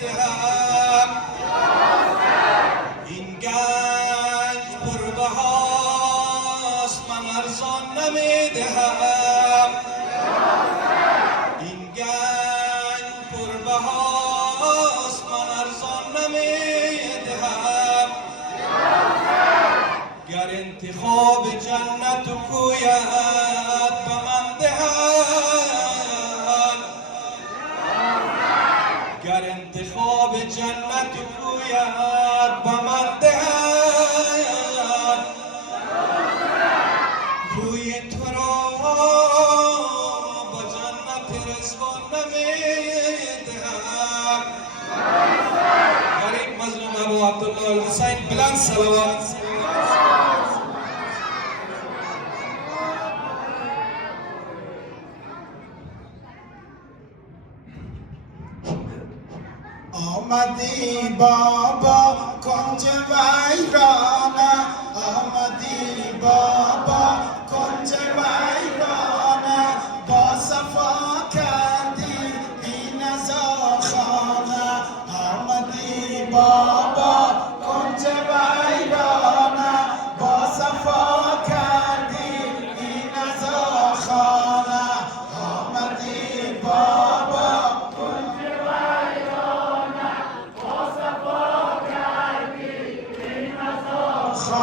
میدهم این گنج پربهاست من ارزان نمیدهم این گنج پربهاست من ارزان نمیدهم گر انتخاب جنت و کویت به من دهد گر انتخاب جنت و کویت به من دهد روی تو را با جنت رضوان نمیدهم غریب مظلوم ابو عبدالله الحسین بلند صلوات آمدی بابا کنج ویرانه آمدی بابا کنج ویرانه با صفا کردی این خانه آمدی بابا کنج ویرانه با صفا کردی این خانه آمدی بابا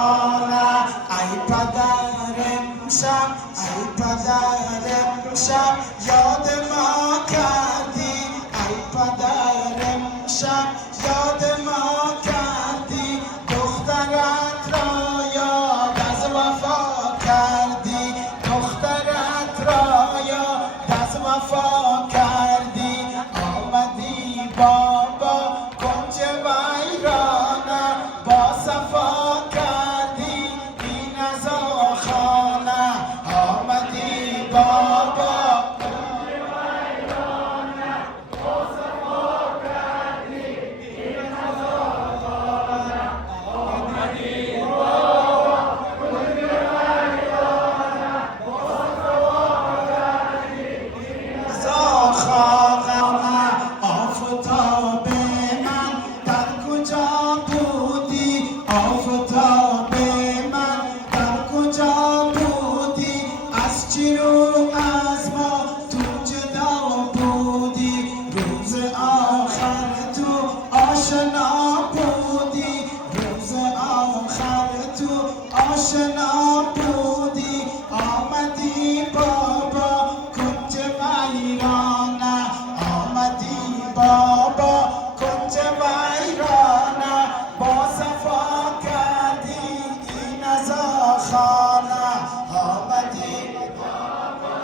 ای پدرم شب ای پدرم شب یاد ما کردی ای پدرم شب یاد ما کردی دخترت را یاد از وفا کردی دخترت را یاد از وفا کردی آمدی بابا کنج ویرانه با صفا آشنا بودی آمدی بابا کنج ویرانه آمدی بابا کنج ویرانه با صفا کردی این خانه آمدی بابا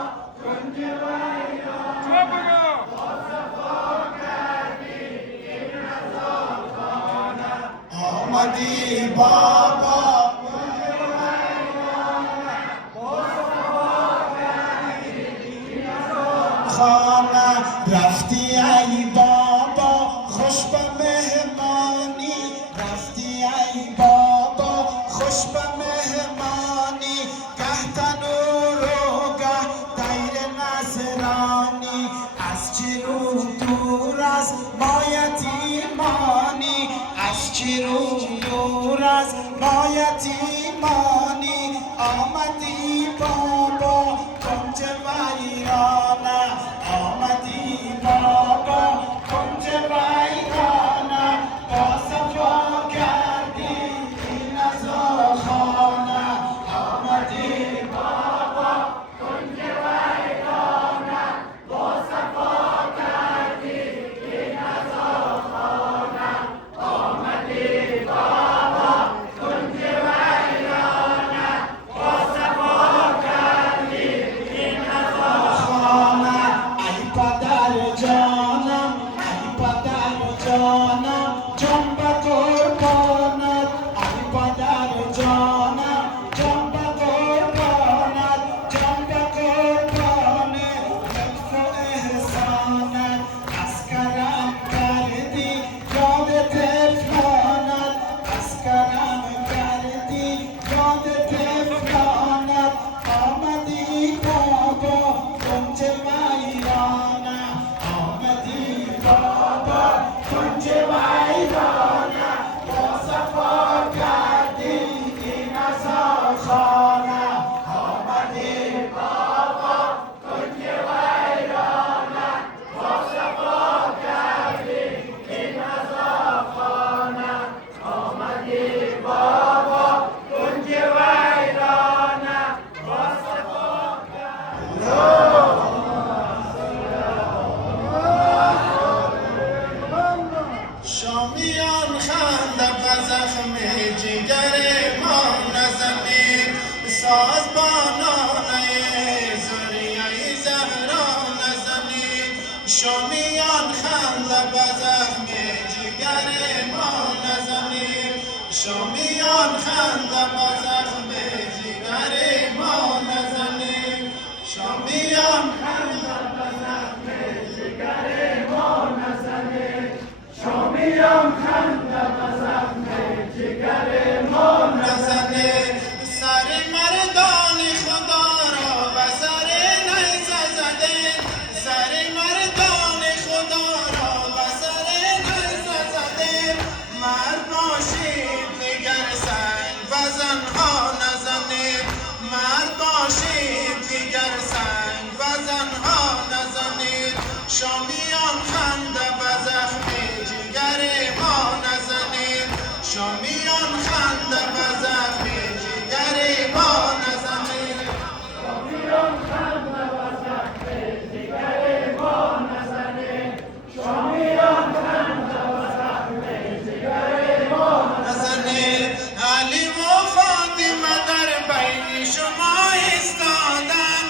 کنج ویرانه با صفا کردی این خانه آمدی بابا رفتی ای بابا خوش به مهمانی رفتی ای بابا خوش به مهمانی گه تنور و گه دیر نصرانی از چی رو دور از ما یتیمانی از چی رو دور از ما یتیمانی آمدی بابا کنج ویرانه آمدی بابا کنج ویرانه با صفا کردی این خانه آمدی بابا کنج ویرانه با صفا کردی این خانه آمدی بابا کنج ویرانه با صفا کردی این خانه ای پدر جانم جان به قربانت ای پدر جانم جان به قربانت جان به قربانت لطف و احسانت از کرم کردی یاد طفلانت از کرم کردی یاد طفلانت آمدی بابا کنج ویرانه آمدی بابا کنج ویرانه با صفا کردی این رضاخانه آمدی بابا کنج ویرانه با صفا کردی این رضاخانه آمدی بابا کنج ویرانه با صفا کردی شامیان خنده به زخم جگر ما نزنید ساز با ناله زریعی زهرا نزنید شامیان خنده به زخم جگر ما نزنید شامیان خنده به زخم جگر ما نزنید شامیان خنده به زخم جگر ما نزنید شامیان خنده به زخم جگر ما نزنید سر مردان خدا را به سر نیزه زدید سر مردان خدا را به سر نیزه زدید مرد باشید دیگر سنگ وزن ها نزنید مرد باشید دیگر سنگ وزن ها نزنید شامیان خنده به زخم جگر ما نزنید شامیان خنده به زخم جگر ما نزنید شامیان خنده به زخم جگر ما نزنید شامیان خنده به زخم جگر ما نزنید علی و فاطمه در بین شما ایستادن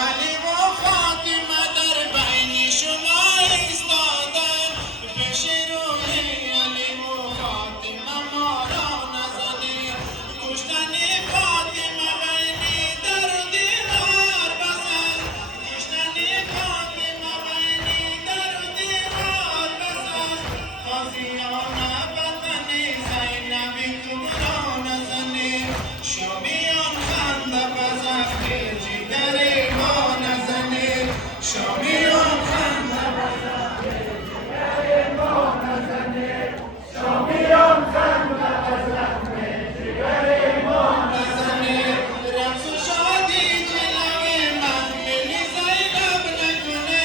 علی و فاطمه در بین شما ایستادن پیش روی علی و فاطمه ما را نزنید کشتن فاطمه بینی در و دیوار بزن کشتن فاطمه بینی در و دیوار بزن قاضیان وطن زینب کبرا نزنید شامیان خنده به زخم جگر ما نزنید شامیان خنده به زخم جگر ما نزنید شامیان خنده به زخم جگر ما نزنید رقص و شادی جلوه محمل زینب نکنه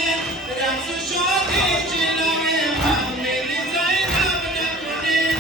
رقص و شادی جلوه محمل زینب نکنه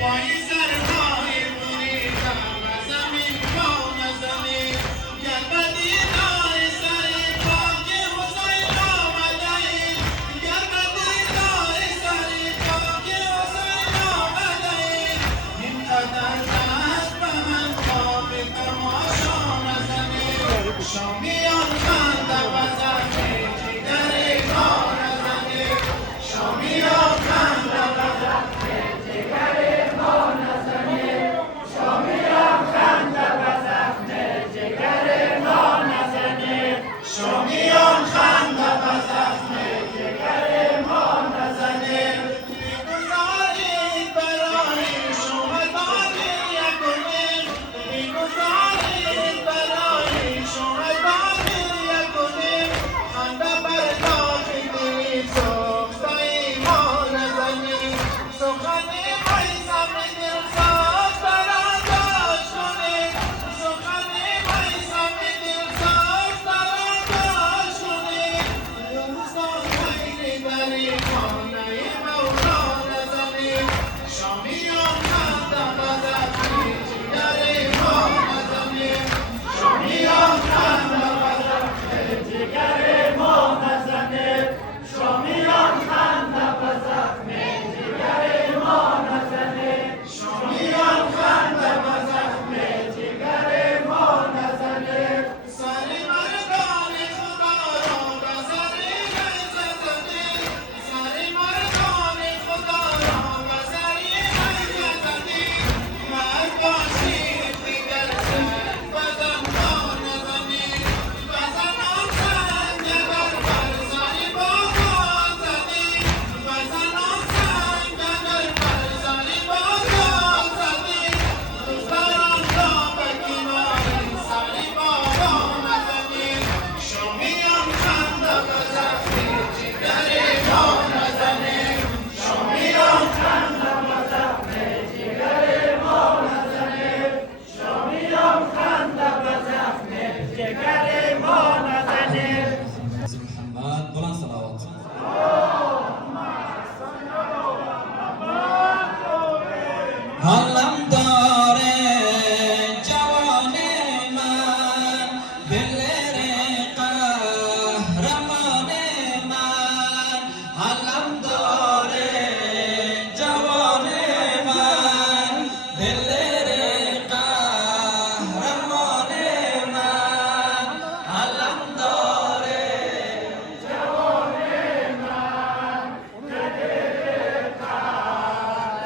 پای سرهای بریده به زمین پا نزنید گر به دیدار سر پاک حسین آمده‌اید گر به دیدار سر پاک حسین آمده‌اید اینقدر دست به انجام تماشا نزنید شامیان خنده به زخم جگر ما نزنید شامیان خنده به زخم جگر ما نزنید شامیان خنده به زخم جگر ما نزنید شامیان خنده به زخم جگر ما نزنید می‌گذارید برای شهدای یگانه می‌گذارید برای شهدای یگانه خنده بر داخلی سوختای ما نزنید سخن میثم دلساز براداش کنید سخن میثم دلساز براداش کنید روزا خیلی بری خانه مولا نزنید شامیان خنده به زخم جگر ما نزنید شامیان خنده به زخم جگر ما نزنید شامیان خنده به زخم جگر ما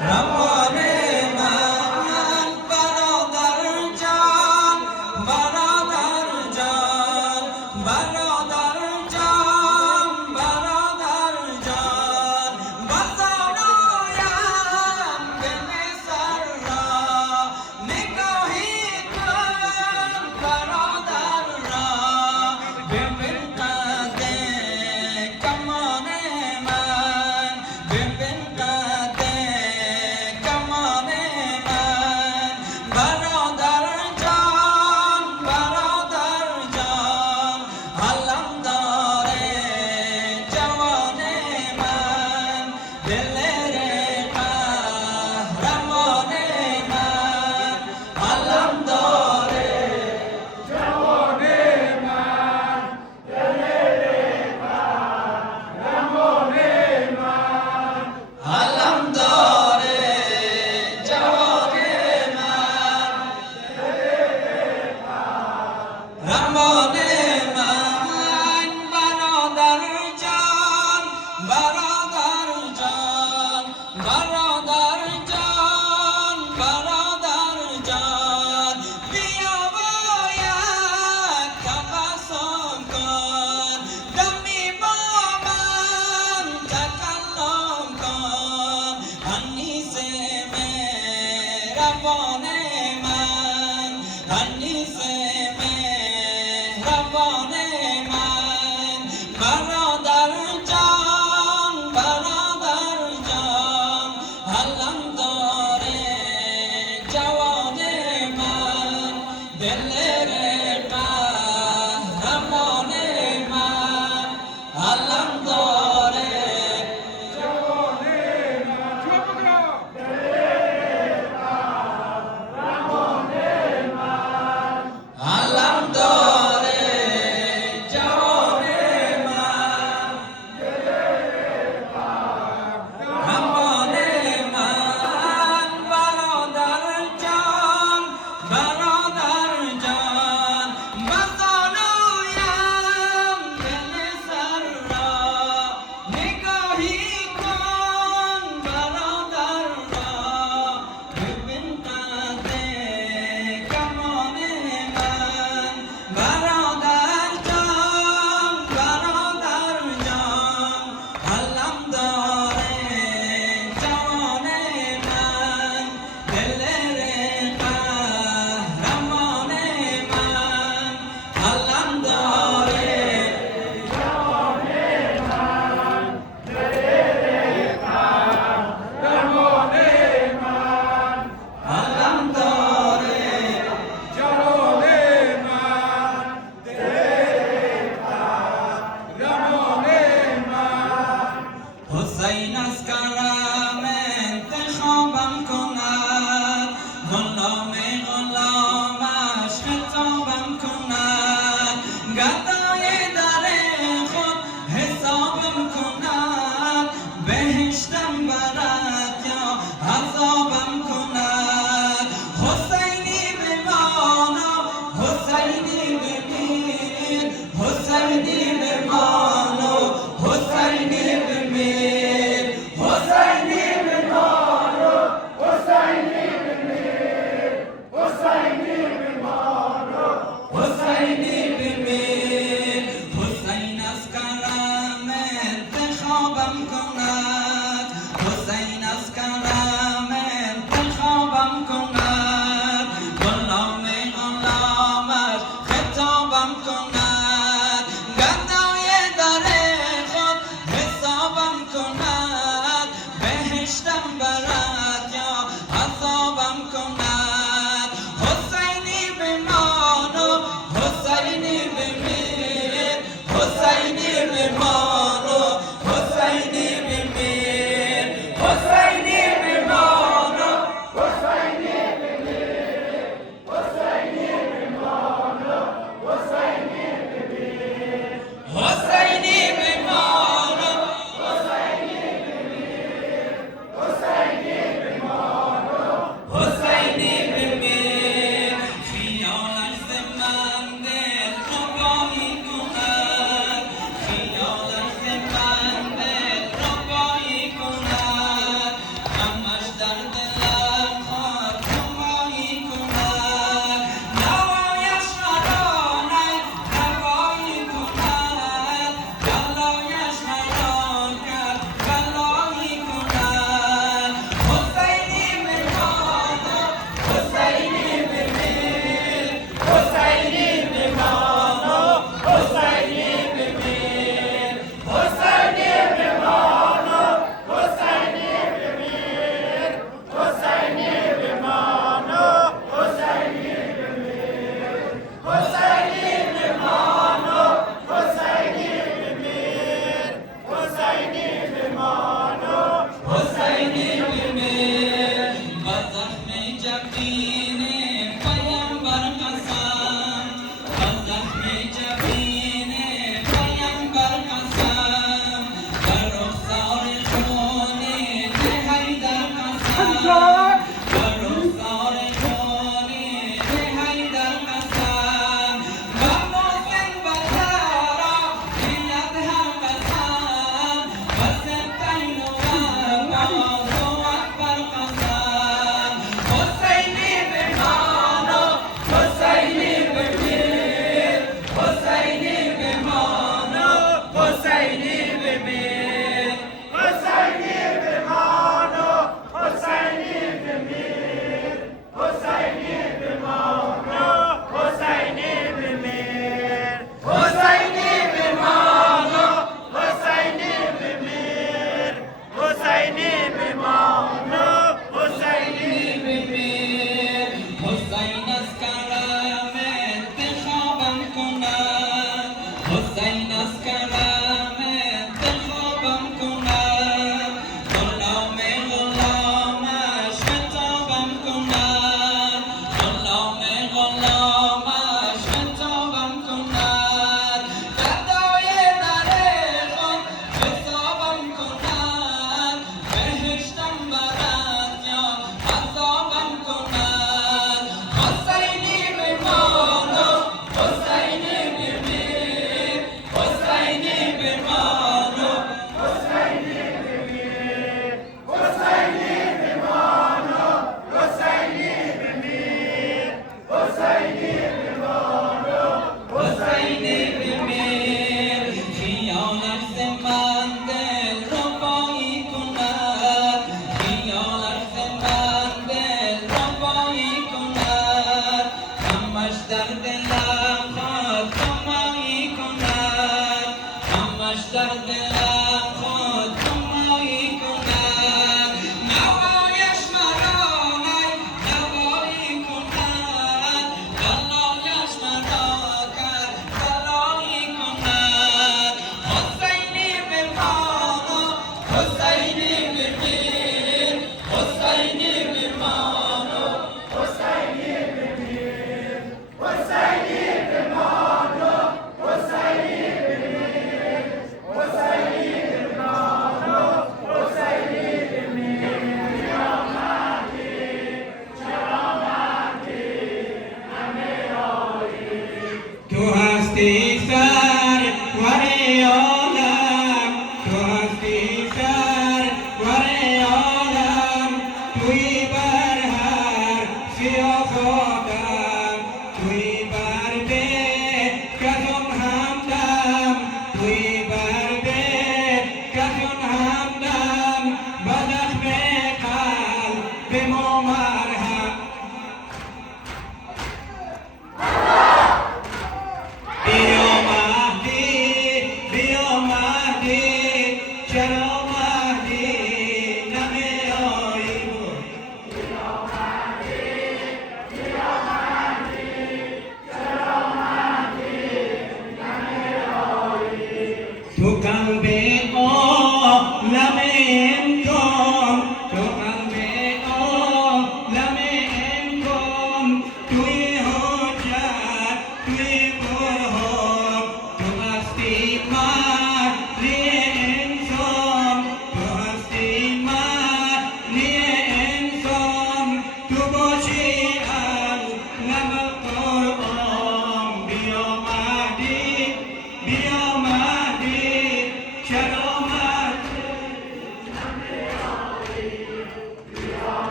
رمان من برادر جان برادر جان برادر جان برادر جان بزانویم دل سر را نگاهی کن برادر را ببین قد کمان من ببین قد کمان من برادر جان علم داره جوان من دل قهرمان من علم داره جوان من دل قهرمان من علم داره جوان من رمان من برادر جان برادر جان برادر جان برادر جان بیا باید تبسم کن دمی با من تکلم کن انیس مهربان من انیس مهربان من برادر جان علم داره جوان من دل قهرمان من علم داره جوان علم داره جوان من رمان من برادر جان بزانویم دل سر را نگاهی کن برادر را ببین قد کمان من برادر جان علم داره جوان من دل قهرمان من علم داره جوان من رمان من علم داره جوان من رمان من حسین از کرم انتخابم کند غلام غلامش خطابم کند گدای در خود حسابم کند بهشتم برد یا عذابم کند حسینی بمانا حسینی بمیر حسینی بمانا حسینی بمیر حسینی بمانا حسینی بمیر حسینی بمانا حسینی بمیر حسین از کرم انتخابم کند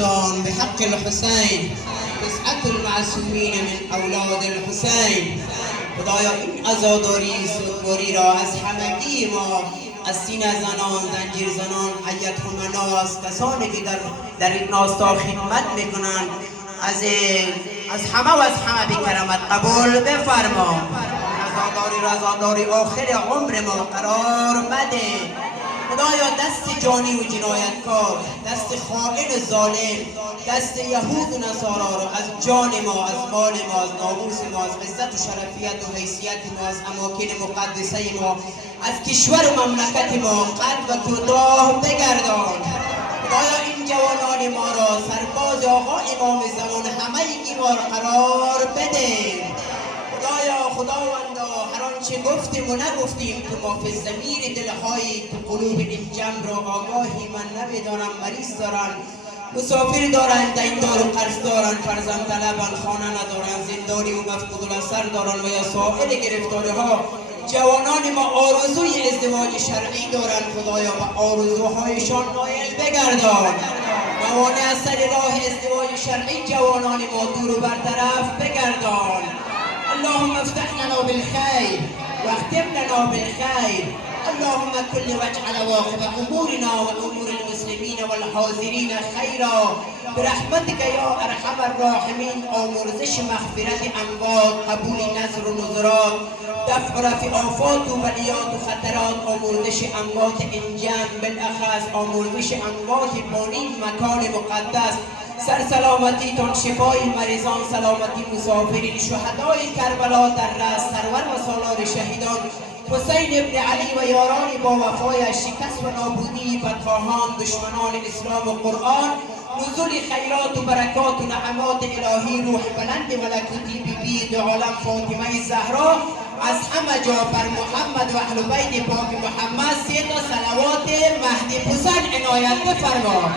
الإحسان بحق الحسین، تسعة المعصومین من اولاد الحسین. خدایا این عزاداری سوگواری را از همگی ما، از سینه زنان، زنجیر زنان، ایت مناس، کسانی که در این ناستا خدمت میکنند، از همه و از همه بکرمت قبول بفرما. رضاداری آخر عمر ما قرار مده. خدایا دست جانی و جنایتکار، دست خائن ظالم، دست یهود و نصارا را از جان ما، از مال ما، از ناموس ما، از عزت و شرفیت و حیثیت ما، از اماکن مقدسه ما، از کشور و مملکت ما قطع و کوتاه بگردان. خدایا این جوانان ما را سرباز آقا امام زمان همه ایمان قرار بده. خداوندا هر آنچه گفتیم و نگفتیم تو ما فی ضمیر دلهای تو قلوب این جمع را آگاهی من نمیدانم، مریض دارن، مسافر دارن، دیندار و قرض دارن، فرزند طلبن، خانه ندارن، زندانی و مفقود الاثر دارن و یا سایر گرفتاری ها. جوانان ما آرزوی ازدواج شرعی دارن، خدایا و آرزوهایشان نایل بگردان. موانع از سر راه ازدواج شرعی جوانان ما دور و برطرف بگردان. اللهم افتح لنا بالخير واختم لنا بالخير. اللهم كل واجعل عواقب امورنا وامور المسلمين والحاضرين خيرا برحمتك يا ارحم الراحمين. آمرزش مغفرت اموات، قبول نذر و نذرات، دفع رفع آفات و بلیات و خطرات، آمرزش اموات این جمع بالاخص آمرزش اموات بانی مکان مقدس، سلامتی تان، شفای مریضان، سلامتی مسافرین، شهدای کربلا در رأس، سرور و سالار شهیدان حسین ابن علی و یاران با وفایش، شکست و نابودی بدخواهان دشمنان اسلام و قرآن، نزول خیرات و برکات و نعمات الهی، روح بلند ملکوتی بی دو عالم فاطمه زهرا، از همه جا بر محمد و اهل بیت پاک محمد 3 تا صلوات مهدی پسند عنایت بفرما.